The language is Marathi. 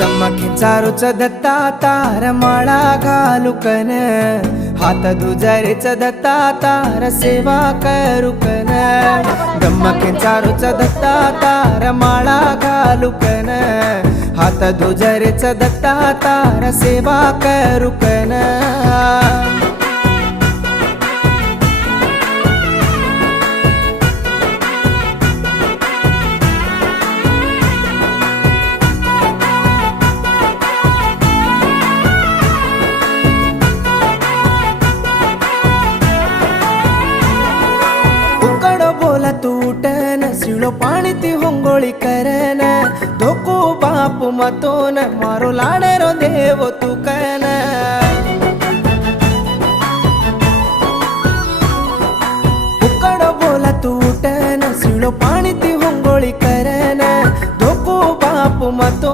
दम्मा खिंचारूच दत्ता तार माळा घालुकन हात दुजारेच दत्ता तार सेवा करुकन दम्मा खिंचारूच दत्ता तार माळा घालुकन हात दुजारेच दत्ता तार सेवा करुकन तूटन सिळो पाणी ती होंगोळी करन धोको बाप मतोन मारो लाडरो देव तू कन उकड़ बोला तूटन सिळो पाणी ती होंगोळी करन धोको बाप मतो